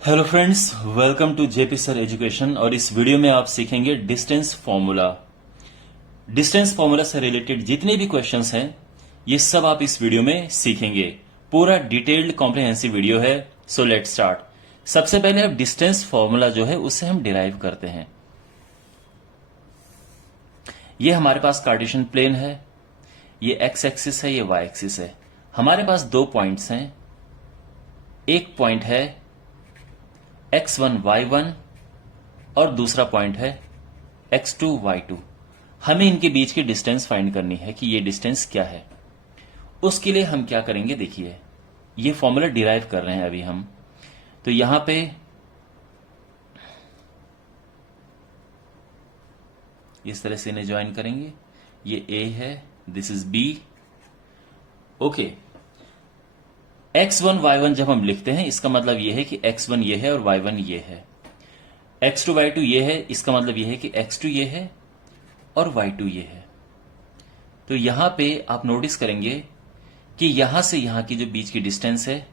Hello friends, welcome to JP sir education. और इस video में आप सीखेंगे डिस्टेंस फॉर्मूला। डिस्टेंस फॉर्मूला से रिलेटेड जितने भी क्वेश्चंस हैं ये सब आप इस वीडियो में सीखेंगे। पूरा डिटेल्ड कॉम्प्रिहेंसिव वीडियो है। So let's start. सबसे पहले अब डिस्टेंस फॉर्मूला जो है उससे हम डिराइव करते हैं। ये हमारे पास कार्टेशियन प्लेन है, ये एक्स एक्सिस है, ये वाई एक्सिस है। हमारे पास दो पॉइंट्स हैं। एक पॉइंट है x1 y1 और दूसरा पॉइंट है x2 y2। हमें इनके बीच की डिस्टेंस फाइंड करनी है कि ये डिस्टेंस क्या है। उसके लिए हम क्या करेंगे, देखिए ये फॉर्मूला डिराइव कर रहे हैं अभी हम। तो यहां पे इस तरह से इन्हें ज्वाइन करेंगे। ये a है, this is b। Okay, x1 y1 जब हम लिखते हैं इसका मतलब यह है कि x1 ये है और y1 ये है। x2 y2 ये है, इसका मतलब यह है कि x2 ये है और y2 ये है। तो यहां पे आप नोटिस करेंगे कि यहां से यहां की जो बीच की डिस्टेंस है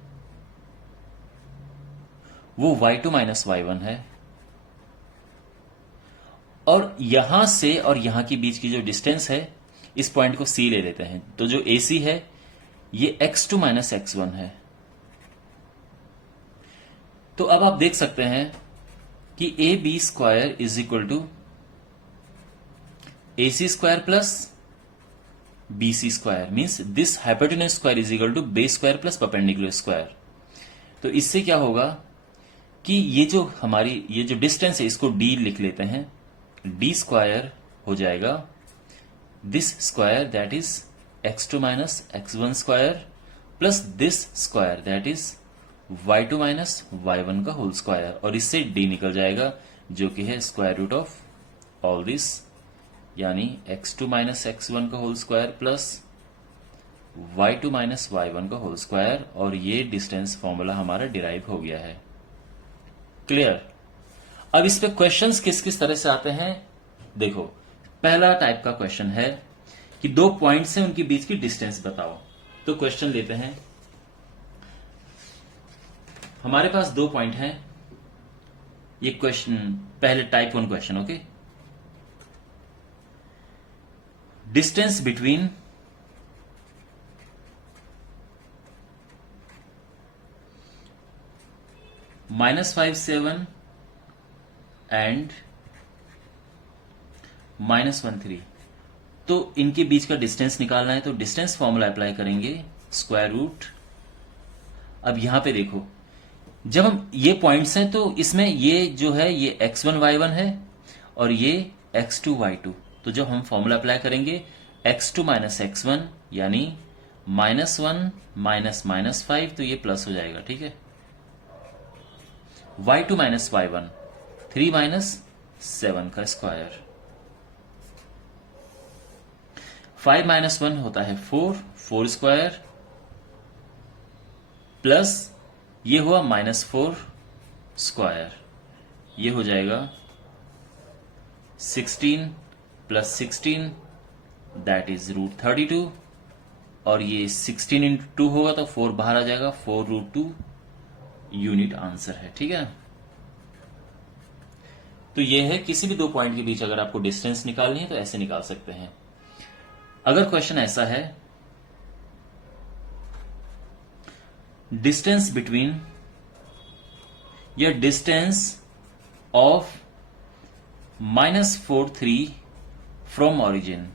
वो y2 माइनस y1 है, और यहां से और यहां की बीच की जो डिस्टेंस है, इस पॉइंट को c ले लेते हैं। तो जो AC है ये x2 माइनस x1 है। तो अब आप देख सकते हैं कि AB square is equal to AC square plus BC square, means this hypotenuse square is equal to base square plus perpendicular square. तो इससे क्या होगा कि ये जो डिस्टेंस है इसको D लिख लेते हैं। D स्क्वायर हो जाएगा this square that is x2 minus x1 square plus this square that is y2 minus y1 का होल स्क्वायर, और इससे d निकल जाएगा जो कि है square root of all this, यानी x2 माइनस x1 का whole square plus y2 minus y1 का होल स्क्वायर। और ये डिस्टेंस फॉर्मूला हमारा डिराइव हो गया है। क्लियर? अब इस पे क्वेश्चंस किस किस तरह से आते हैं देखो। पहला टाइप का क्वेश्चन है कि दो पॉइंट्स हैं, उनके बीच की डिस्टेंस बताओ। तो क्वेश्चन लेते हैं। हमारे पास दो पॉइंट हैं। ये क्वेश्चन पहले type 1 question. Okay, distance between -57 and -13। तो इनके बीच का डिस्टेंस निकालना है, तो डिस्टेंस फॉर्मूला अप्लाई करेंगे, स्क्वायर रूट। अब यहां पे देखो, जब हम ये पॉइंट्स हैं तो इसमें ये जो है ये x1 y1 है और ये x2 y2। तो जब हम फॉर्मूला अप्लाई करेंगे x2 माइनस x1 यानी -1 माइनस -5, तो ये प्लस हो जाएगा। ठीक है, y2 माइनस y1 3 माइनस 7 का स्क्वायर, 5 माइनस 1 होता है 4 स्क्वायर प्लस ये हुआ -4 स्क्वायर, ये हो जाएगा 16 प्लस 16 दैट इज √32, और ये 16 इंटू 2 होगा तो 4 बाहर आ जाएगा, 4√2 यूनिट आंसर है। ठीक है, तो ये है किसी भी दो पॉइंट के बीच अगर आपको डिस्टेंस निकालनी है तो ऐसे निकाल सकते हैं। अगर क्वेश्चन ऐसा है, डिस्टेंस बिटवीन या distance of -43 from origin.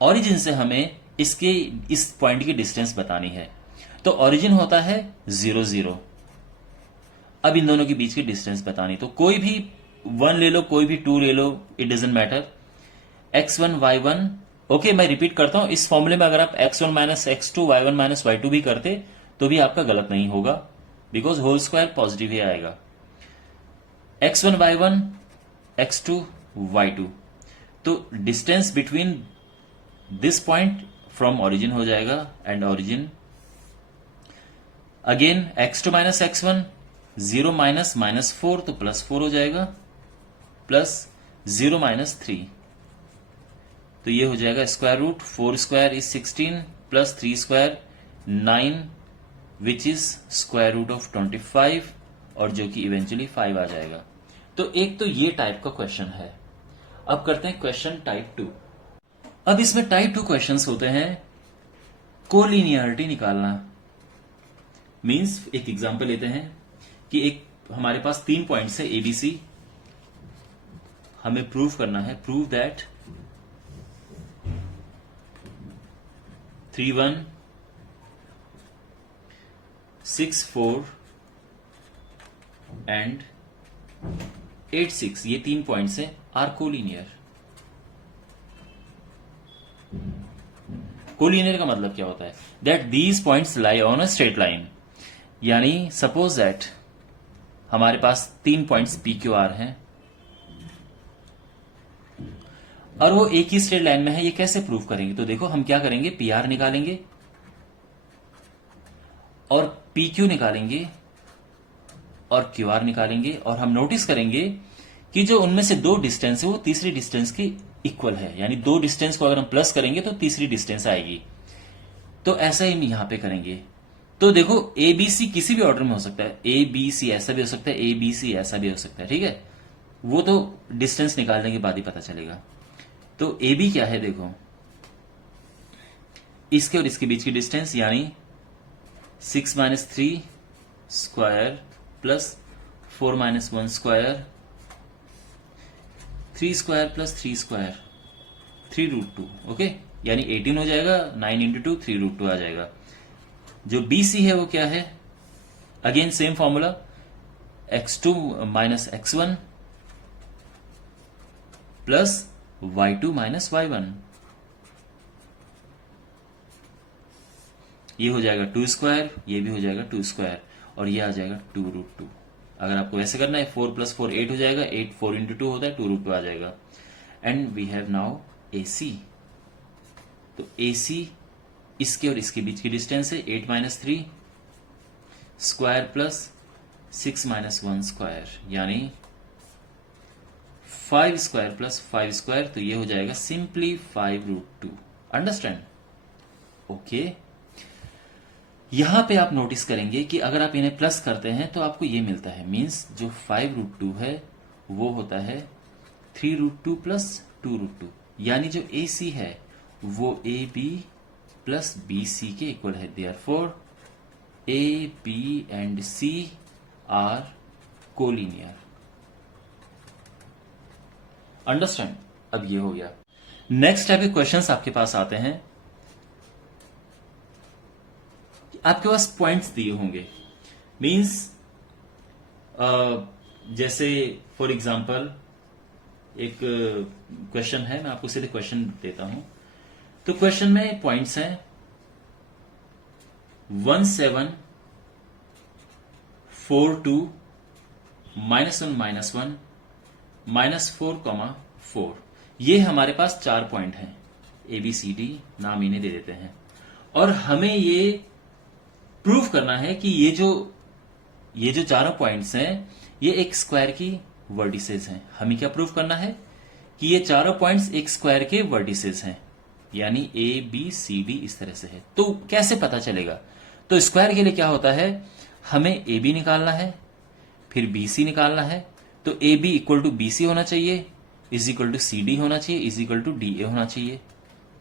Origin से हमें इस पॉइंट की डिस्टेंस बतानी है। तो ऑरिजिन होता है 0 0। अब इन दोनों के बीच की डिस्टेंस बतानी, तो कोई भी 1 ले लो, कोई भी 2 ले लो, it doesn't matter. x1 y1। Okay, मैं रिपीट करता हूं, इस फॉर्मूले में अगर आप x1 minus x2 y1 minus y2 भी करते तो भी आपका गलत नहीं होगा, बिकॉज होल स्क्वायर पॉजिटिव ही आएगा। x1 y1 x2 y2। तो distance between this point from origin हो जाएगा, and origin again x2 minus x1 0 minus -4 तो +4 हो जाएगा, प्लस 0 माइनस 3, तो ये हो जाएगा square root 4 square is 16 plus 3 square 9 which is square root of 25 और जो कि इवेंचुअली 5 आ जाएगा। तो एक तो ये टाइप का क्वेश्चन है। अब करते हैं क्वेश्चन टाइप 2। अब इसमें टाइप 2 क्वेश्चंस होते हैं कोलिनियरिटी निकालना। मींस एक एग्जांपल लेते हैं कि एक हमारे पास 3 पॉइंट्स है एबीसी, हमें प्रूव करना है, प्रूव दैट 3 1 6 4 एंड 8 6 ये 3 पॉइंट्स हैं आर कोलिनियर। कोलिनियर का मतलब क्या होता है? That these points lie on a straight line. यानी सपोज दैट हमारे पास 3 पॉइंट्स पी क्यू आर हैं और वो एक ही स्ट्रेट लाइन में है। ये कैसे प्रूव करेंगे? तो देखो हम क्या करेंगे, पी आर निकालेंगे और पी क्यू निकालेंगे और क्यू आर निकालेंगे, और हम नोटिस करेंगे कि जो उनमें से 2 डिस्टेंस है वो तीसरी डिस्टेंस के इक्वल है। यानी 2 डिस्टेंस को अगर हम प्लस करेंगे तो तीसरी डिस्टेंस आएगी। तो ऐसा ही हम यहां पे करेंगे। तो देखो ए बी सी किसी भी ऑर्डर में हो सकता है, ए बी सी ऐसा भी हो सकता है, ए बी सी ऐसा भी हो सकता है, ठीक है। वो तो डिस्टेंस निकालने के बाद ही पता चलेगा। तो ए बी क्या है, देखो इसके और इसके बीच की डिस्टेंस यानी 6 - 3 square plus 4 - 1 square, 3 square plus 3 square, 3√2। Okay, यानी 18 हो जाएगा। 9 × 2 3√2 आ जाएगा। जो BC है वो क्या है? Again same formula, x2 - x1 plus y2 - y1। ये हो जाएगा 2 स्क्वायर, ये भी हो जाएगा 2 स्क्वायर, और ये आ जाएगा 2√2। अगर आपको ऐसे करना है 4 + 4 8 हो जाएगा, 8 4 × 2 होता है, 2√2 आ जाएगा। And we have now AC। तो AC इसके और इसके बीच की डिस्टेंस है 8 - 3 स्क्वायर प्लस 6 - 1 स्क्वायर, यानी 5 स्क्वायर प्लस 5 स्क्वायर। तो ये हो जाएगा सिंपली 5√2। अंडरस्टैंड? ओके। यहां पे आप नोटिस करेंगे कि अगर आप इन्हें प्लस करते हैं तो आपको ये मिलता है। मींस जो 5√2 है वो होता है 3√2 प्लस 2√2, यानी जो AC है वो AB प्लस BC के इक्वल है। Therefore A, B and C are collinear. Understand? अब ये हो गया। नेक्स्ट टाइप के क्वेश्चंस आपके पास आते हैं। आपके पास पॉइंट्स दिए होंगे, मींस जैसे फॉर एग्जांपल एक क्वेश्चन है, मैं आपको सीधे क्वेश्चन देता हूं। तो क्वेश्चन में पॉइंट्स हैं 1 7 4 2 -1 -1 -4, 4। ये हमारे पास 4 पॉइंट हैं, ABCD नाम इन्हें दे देते हैं। और हमें ये प्रूव करना है कि ये जो चारों पॉइंट्स हैं ये एक स्क्वायर की वर्टिसेस हैं। हमें क्या प्रूव करना है कि ये चारों पॉइंट्स एक स्क्वायर के वर्टिसेस हैं, यानी ABCD इस तरह से है। तो कैसे पता चलेगा? तो स्क्वायर के लिए क्या होता है, हमें AB निकालना है, फिर BC निकालना है। तो AB = BC होना चाहिए, = CD होना चाहिए, = DA होना चाहिए।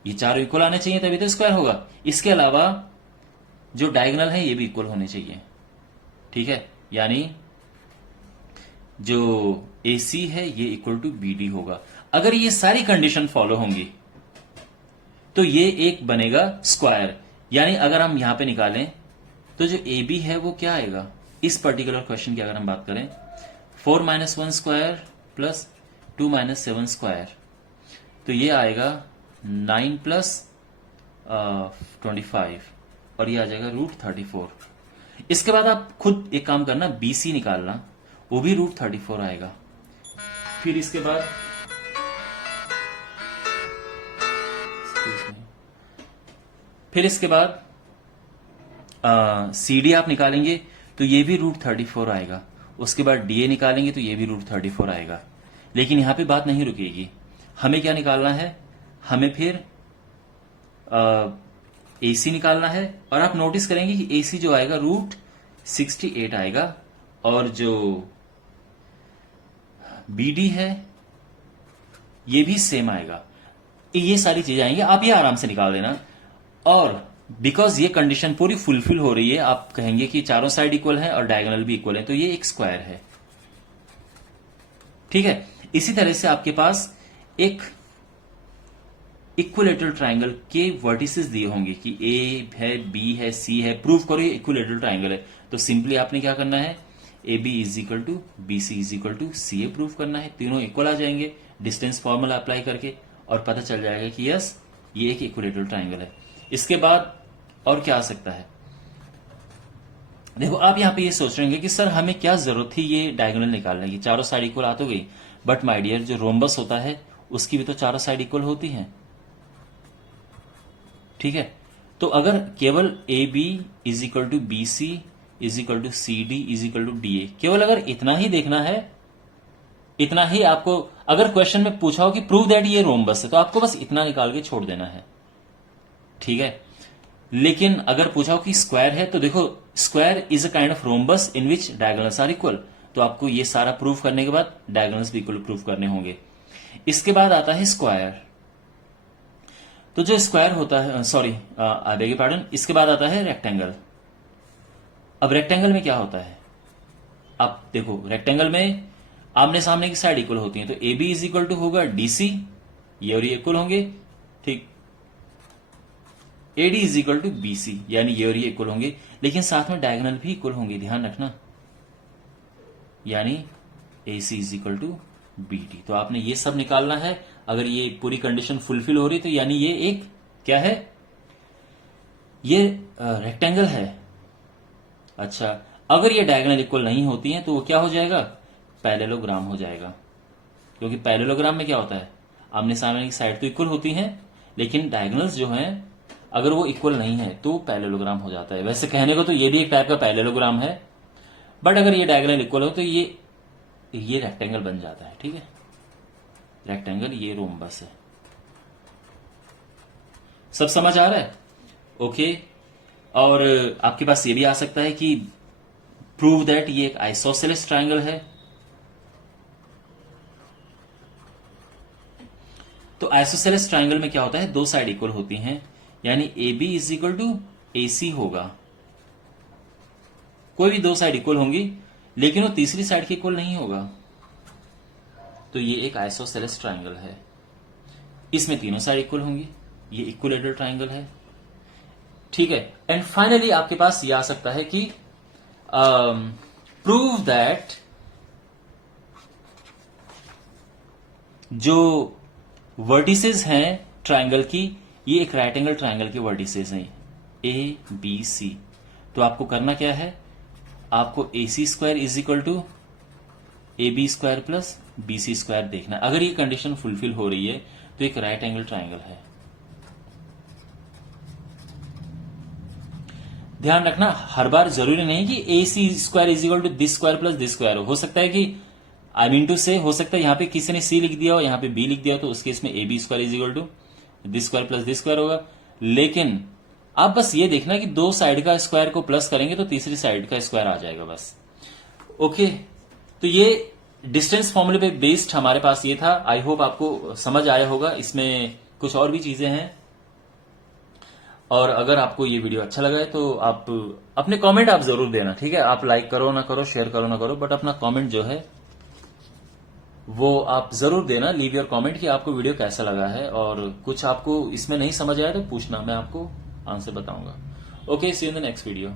ये चारों इक्वल आने चाहिए तभी तो स्क्वायर होगा। इसके अलावा जो डायगोनल है ये भी इक्वल होने चाहिए, ठीक है। यानी जो AC है ये = BD होगा। अगर ये सारी कंडीशन फॉलो होंगी तो ये एक बनेगा स्क्वायर। यानी अगर हम यहां पे निकालें तो जो AB है वो क्या आएगा? इस पर्टिकुलर क्वेश्चन की अगर हम बात करें 4 - 1 स्क्वायर प्लस 2 - 7 स्क्वायर, तो ये आएगा 9 + 25, और ये आ जाएगा √34। इसके बाद आप खुद एक काम करना, BC निकालना, वो भी √34 आएगा। फिर इसके बाद CD आप निकालेंगे तो ये भी √34 आएगा। उसके बाद DA निकालेंगे तो ये भी √34 आएगा। लेकिन यहां पे बात नहीं रुकेगी, हमें क्या निकालना है, हमें फिर AC निकालना है, और आप नोटिस करेंगे कि AC जो आएगा √68 आएगा, और जो BD है ये भी सेम आएगा। ये सारी चीजें आएंगी, आप ये आराम से निकाल देना। और बिकॉज ये कंडीशन पूरी फुलफिल हो रही है, आप कहेंगे कि चारों साइड इक्वल है और डायगोनल भी इक्वल है, तो ये एक स्क्वायर है। ठीक है, इसी तरह से आपके पास एक इक्विलेटरल ट्राइंगल के वर्टिसेस दिए होंगे कि ए है, बी है, सी है, प्रूव करो ये इक्विलेटरल ट्राइंगल है। तो सिंपली आपने क्या करना है, A B is equal to B C is equal to C A prove करना है। तीनों इक्वल आ जाएंगे डिस्टेंस फॉर्मूला अप्लाई करके, और पता चल जाएगा कि यस ये एक इक्विलेटरल ट्राइंगल है। इसके बाद और क्या आ सकता है, देखो आप यहां पे ये सोच रहे होंगे कि सर हमें क्या जरूरत थी ये डायगोनल निकालने की, चारों साइड इक्वल आ तो गई। बट माय डियर, जो रोम्बस होता है उसकी भी तो चारों साइड इक्वल होती हैं। ठीक है, तो अगर केवल A B is equal to B C is equal to C D is equal to D A, केवल अगर इतना ही देखना है, इतना ही आपको अगर क्वेश्चन में पूछा हो कि प्रूव दैट ये रोम्बस है, तो आपको बस इतना निकाल के छोड़ देना है। ठीक है, लेकिन अगर पूछा हो कि स्क्वायर है, तो देखो square is a kind of rhombus in which diagonals are equal, तो आपको ये सारा प्रूव करने के बाद डायगोनल्स भी इक्वल प्रूव करने होंगे। इसके बाद आता है स्क्वायर। तो जो स्क्वायर होता है, सॉरी आई बेग पार्डन, इसके बाद आता है रेक्टेंगल। अब रेक्टेंगल में क्या होता है, आप देखो रेक्टेंगल में आमने सामने की साइड इक्वल होती है, तो A B is equal to होगा डीसी, ये और ये इक्वल होंगे। ठीक, AD is equal to BC, यानी ये और ये इक्वल होंगे, लेकिन साथ में डायगोनल भी इक्वल होंगे, ध्यान रखना, यानी AC is equal to BD। तो आपने ये सब निकालना है। अगर ये पूरी कंडीशन फुलफिल हो रही तो यानी ये एक क्या है, ये रेक्टेंगल है। अच्छा, अगर ये डायगोनल इक्वल नहीं होती हैं तो वो क्या हो जाएगा, पैरेललोग्राम हो जाएगा। क्योंकि पैरेललोग्राम में क्या होता है, आमने सामने की साइड तो इक्वल होती हैं, लेकिन डायगोनल्स जो हैं अगर वो इक्वल नहीं है तो पैरेललोग्राम हो जाता है। वैसे कहने को तो ये भी एक टाइप का पैरेललोग्राम है, बट अगर ये डायगोनल इक्वल हो तो ये रेक्टेंगल बन जाता है। ठीक है, रेक्टेंगल, ये रोम्बस है। सब समझ आ रहा है? ओके, और आपके पास ये भी आ सकता है कि प्रूव दैट ये एक आइसोसेलेस ट्राइंगल है। तो आइसोसेलेस ट्राइंगल में क्या होता है, दो साइड इक्वल होती हैं, यानी A B is equal to A C होगा। कोई भी दो साइड इक्वल होंगी, लेकिन वो तीसरी साइड के इक्वल नहीं होगा। तो ये एक आइसोसेलेस ट्राइंगल है, इसमें तीनों साइड इक्वल होंगी, ये इक्विलेटरल ट्राइंगल है। ठीक है, एंड फाइनली आपके पास ये आ सकता है कि प्रूव दैट जो वर्टिसेस हैं ट्राइंगल की, ये एक राइट एंगल ट्राइंगल के वर्टिसेस हैं, ए बी सी। तो आपको करना क्या है, आपको AC square is equal to AB square plus BC square देखना। अगर ये कंडीशन फुलफिल हो रही है तो एक राइट एंगल ट्राइंगल है। ध्यान रखना, हर बार जरूरी नहीं कि AC square is equal to this square plus this square हो सकता है कि आई मीन टू से हो सकता है यहां पे किसी ने C लिख दिया हो, यहां पे B लिख दिया हो, तो उस केस में AB square is equal to this square plus this square होगा। लेकिन आप बस ये देखना कि दो साइड का स्क्वायर को प्लस करेंगे तो तीसरी साइड का स्क्वायर आ जाएगा बस। ओके, तो ये डिस्टेंस फॉर्मूले पे बेस्ड हमारे पास ये था। आई होप आपको समझ आया होगा। इसमें कुछ और भी चीजें हैं, और अगर आपको ये वीडियो अच्छा लगा है तो आप अपने कमेंट आप जरूर देना। ठीक है, आप लाइक करो ना करो, शेयर करो ना करो, बट अपना कमेंट जो है वो आप जरूर देना। लीव योर कमेंट कि आपको वीडियो कैसा लगा है, और कुछ आपको इसमें नहीं समझ आया तो पूछना, मैं आपको आंसर बताऊंगा। Okay, see you in the next video.